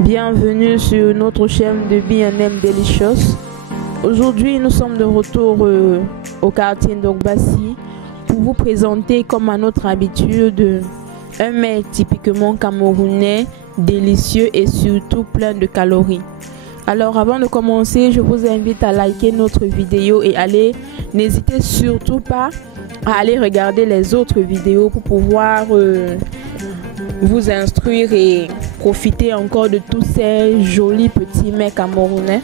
Bienvenue sur notre chaîne de B&M Delicious. Aujourd'hui, nous sommes de retour au quartier d'Ogbassi pour vous présenter, comme à notre habitude, un mets typiquement camerounais, délicieux et surtout plein de calories. Alors avant de commencer, je vous invite à liker notre vidéo et n'hésitez surtout pas à aller regarder les autres vidéos pour pouvoir vous instruire et profiter encore de tous ces jolis petits mets camerounais.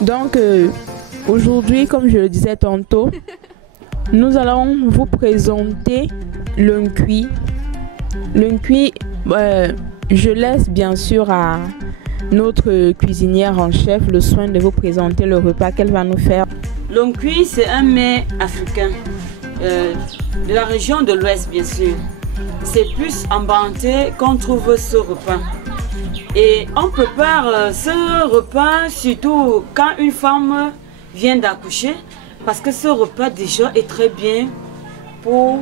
Donc aujourd'hui, comme je le disais tantôt, nous allons vous présenter le NKUI. Le NKUI, je laisse bien sûr à notre cuisinière en chef le soin de vous présenter le repas qu'elle va nous faire. Le NKUI, c'est un mets africain de la région de l'Ouest, bien sûr. C'est plus en Banté qu'on trouve ce repas. Et on prépare ce repas surtout quand une femme vient d'accoucher, parce que ce repas déjà est très bien pour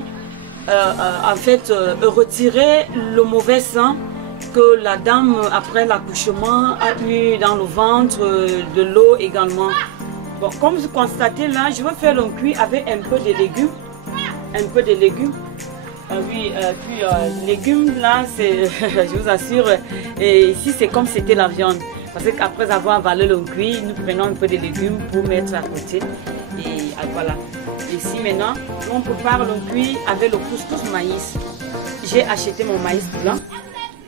en fait retirer le mauvais sang que la dame après l'accouchement a eu dans le ventre, de l'eau également. Bon, comme vous constatez là, je vais faire le NKUI avec un peu de légumes. Un peu de légumes. Oui, puis légumes là, c'est, je vous assure, et ici c'est comme c'était la viande. Parce qu'après avoir avalé le NKUI, nous prenons un peu de légumes pour mettre à côté. Et voilà. Ici maintenant, on prépare le NKUI avec le couscous maïs. J'ai acheté mon maïs blanc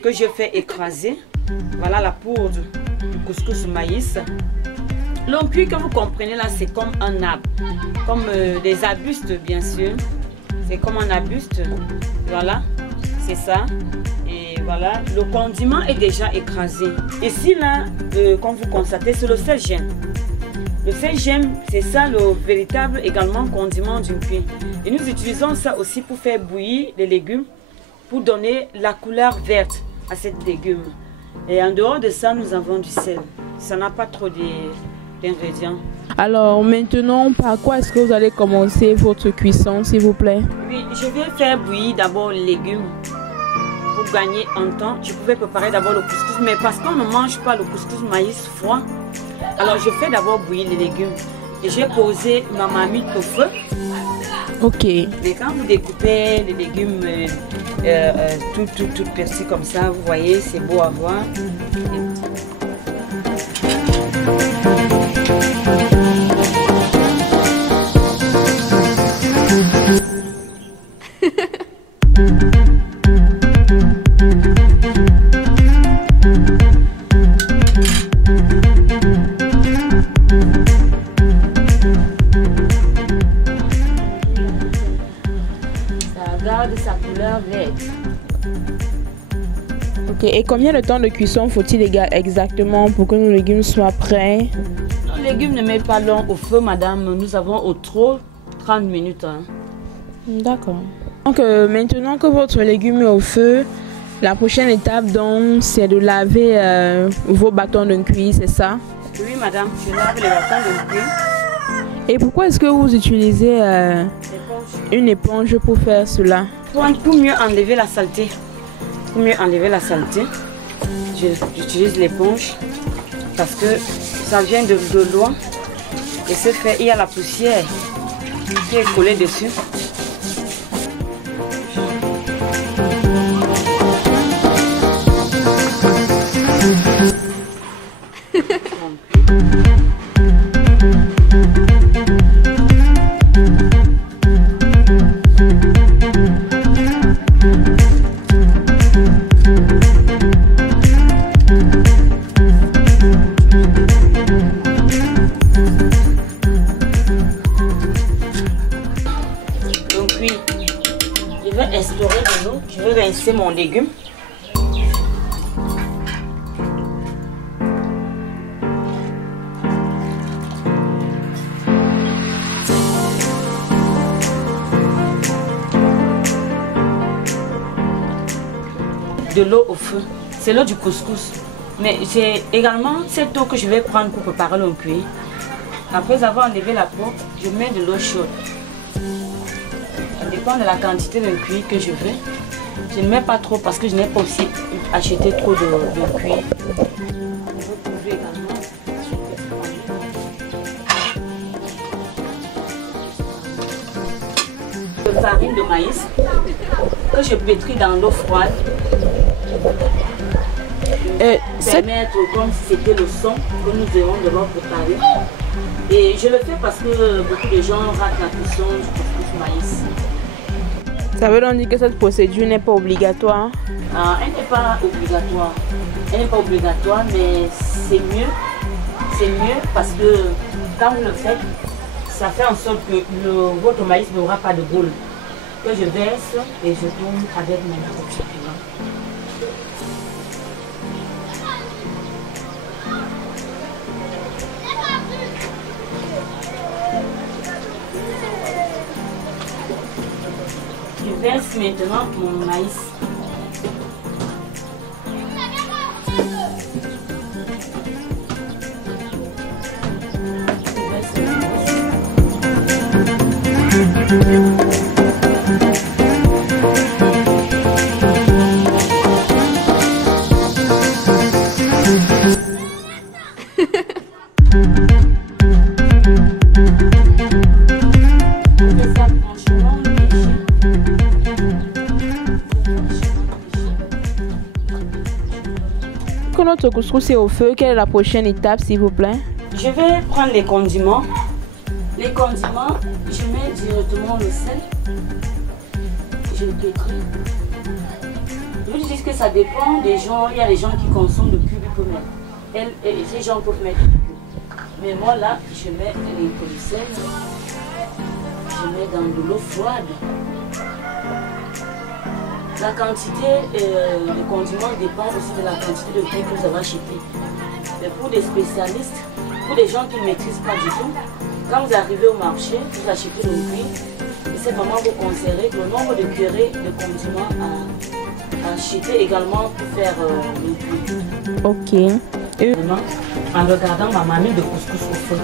que je fais écraser. Voilà la poudre du couscous maïs. Le NKUI, comme vous comprenez là, c'est comme un arbre, comme des arbustes bien sûr. C'est comme un arbuste, voilà, c'est ça. Et voilà, le condiment est déjà écrasé. Ici là, comme vous constatez, c'est le sel gemme. Le sel gemme, c'est ça le véritable également condiment du NKUI. Et nous utilisons ça aussi pour faire bouillir les légumes, pour donner la couleur verte à ces légumes. Et en dehors de ça, nous avons du sel. Ça n'a pas trop d'ingrédients. Alors maintenant, par quoi est-ce que vous allez commencer votre cuisson, s'il vous plaît? Oui, je vais faire bouillir d'abord les légumes. Pour gagner en temps, je pouvais préparer d'abord le couscous, mais parce qu'on ne mange pas le couscous maïs froid, alors je fais d'abord bouillir les légumes. Et j'ai posé ma marmite au feu. Ok. Mais quand vous découpez les légumes tout petits comme ça, vous voyez, c'est beau à voir. Sa couleur verte. Ok, et combien de temps de cuisson faut-il exactement pour que nos légumes soient prêts? Les légumes ne mettent pas long au feu, madame. Nous avons au trop 30 minutes. Hein. D'accord. Donc maintenant que votre légume est au feu, la prochaine étape donc c'est de laver vos bâtons de NKUI, c'est ça? Oui, madame, je lave les bâtons de NKUI. Et pourquoi est-ce que vous utilisez une éponge pour faire cela? Pour mieux enlever la saleté. Pour mieux enlever la saleté, j'utilise l'éponge parce que ça vient de loin et ce fait, il y a la poussière qui est collée dessus. Je vais instaurer de l'eau, je vais rincer mon légume. De l'eau au feu, c'est l'eau du couscous. Mais c'est également cette eau que je vais prendre pour préparer le NKUI. Après avoir enlevé la peau, je mets de l'eau chaude. Ça dépend de la quantité de NKUI que je veux. Je ne mets pas trop parce que je n'ai pas aussi acheté trop de cuir. De farine de maïs que je pétris dans l'eau froide. Permettre comme si c'était le son que nous devons devoir préparer. Et je le fais parce que beaucoup de gens ratent la cuisson du couscous maïs. Ça veut donc dire que cette procédure n'est pas obligatoire? Elle n'est pas obligatoire. Elle n'est pas obligatoire, mais c'est mieux. C'est mieux parce que quand vous le faites, ça fait en sorte que votre maïs n'aura pas de boule. Que je verse et je tourne avec mon approche. Je verse maintenant mon maïs. Quand notre couscous est au feu, quelle est la prochaine étape, s'il vous plaît? Je vais prendre les condiments. Les condiments, je mets directement le sel. Je le pétris. Je vous dis que ça dépend des gens. Il y a des gens qui consomment le cube, ils peuvent mettre. Ces gens peuvent mettre le cube. Mais moi là, je mets le sel. Je mets dans de l'eau froide. La quantité de condiments dépend aussi de la quantité de cuir que vous avez acheté. Mais pour des spécialistes, pour des gens qui ne maîtrisent pas du tout, quand vous arrivez au marché, vous achetez le cuir, et c'est vraiment vous conserver le nombre de cuillerées de condiments à acheter également pour faire le cuir. Ok. En regardant ma mamie de couscous au feu.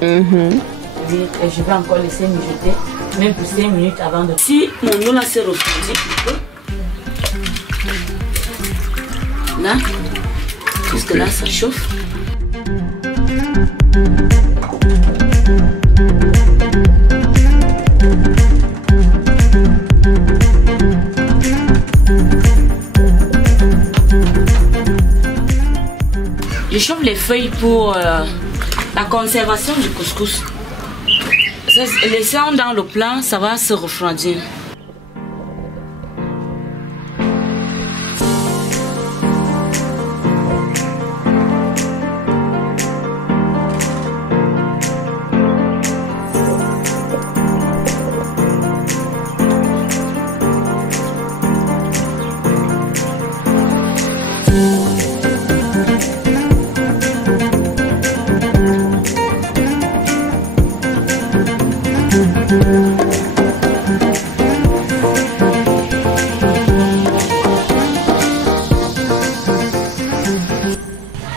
Oui, et je vais encore laisser mijoter, même pour 5 minutes avant de... Si mon eau là s'est refroidi un peu, là, jusque là ça chauffe. Je chauffe les feuilles pour la conservation du couscous. Laissant dans le plat, ça va se refroidir.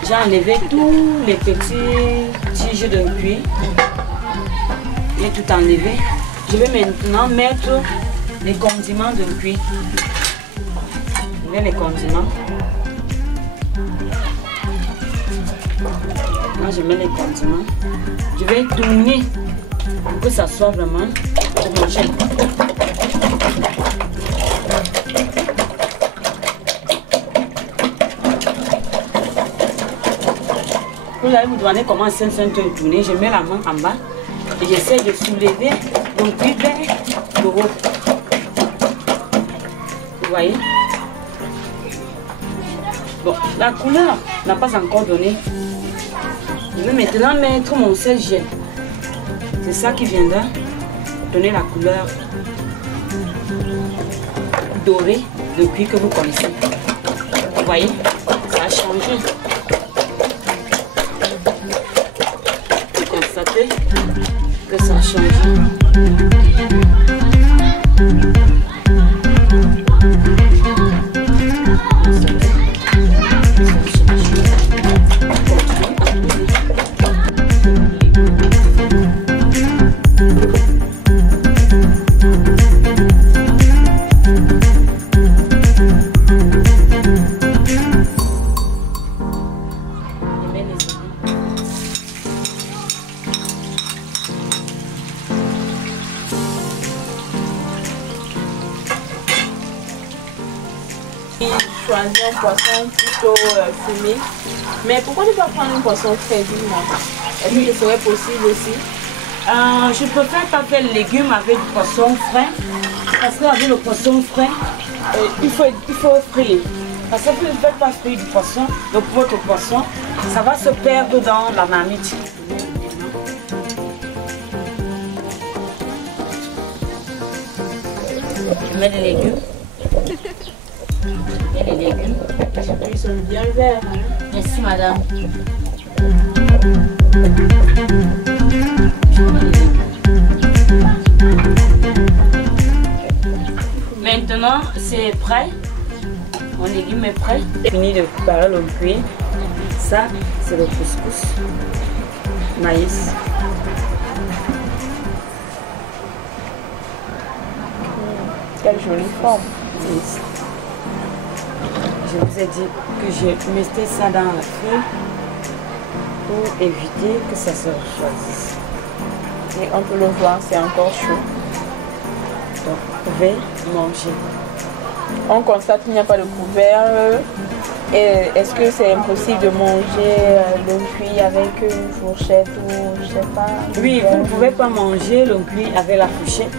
J'ai enlevé tous les petits tiges de cuir. J'ai tout enlevé. Je vais maintenant mettre les condiments de cuir. Je mets les condiments. Là, je mets les condiments. Je vais tourner pour que ça soit vraiment homogène. Vous allez vous demander comment c'est tourner. Je mets la main en bas et j'essaie de soulever le cuir vers le haut. Vous voyez? Bon, la couleur n'a pas encore donné. Je vais maintenant mettre mon sel gel. C'est ça qui viendra donner la couleur dorée de cuir que vous connaissez. Vous voyez? Ça a changé. Vous constatez que ça a changé. choisi un poisson plutôt fumé. Mais pourquoi ne pas prendre un poisson frais, dis-moi? Est-ce que ce serait possible aussi? Je préfère pas faire les légumes avec du poisson frais. Parce qu'avec le poisson frais, il faut frire. Parce que vous ne faites pas frire du poisson, donc votre poisson, ça va se perdre dans la marmite. Je mets les légumes. Et les légumes. Ils sont bien verts. Hein? Merci madame. Maintenant c'est prêt. Mon légume est prêt. Fini de préparer le cuit. Ça c'est le couscous. Maïs. Quelle jolie forme. Je vous ai dit que je mettais ça dans la feu pour éviter que ça se refroidisse. Et on peut le voir, c'est encore chaud. Donc vous pouvez manger. On constate qu'il n'y a pas de couvert. Est-ce que c'est impossible de manger le cuit avec une fourchette ou je sais pas? Oui, vous ne pouvez pas manger le cuit avec la fourchette.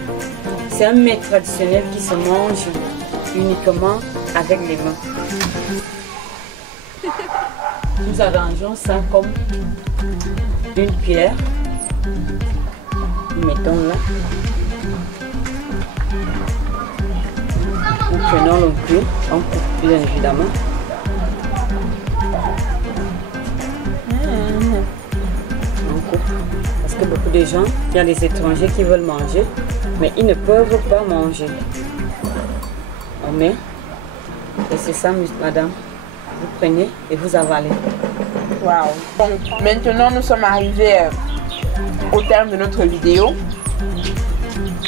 C'est un mets traditionnel qui se mange uniquement avec les mains. Nous arrangeons ça comme une cuillère. Nous mettons là. Nous prenons le cuit, on coupe bien évidemment. On coupe. Parce que beaucoup de gens, il y a des étrangers qui veulent manger, mais ils ne peuvent pas manger. On met. Et c'est ça, madame. Vous prenez et vous avalez. Waouh. Bon, maintenant nous sommes arrivés au terme de notre vidéo.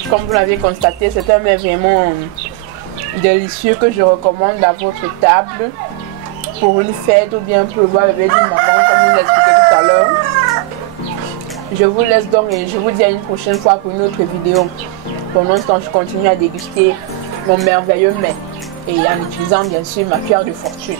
Comme vous l'avez constaté, c'est un mets vraiment délicieux que je recommande à votre table pour une fête ou bien pour voir le bébé d'une maman, comme vous l'expliquez tout à l'heure. Je vous laisse donc et je vous dis à une prochaine fois pour une autre vidéo. Pendant ce temps, je continue à déguster mon merveilleux mets et en utilisant bien sûr ma cuillère de fortune.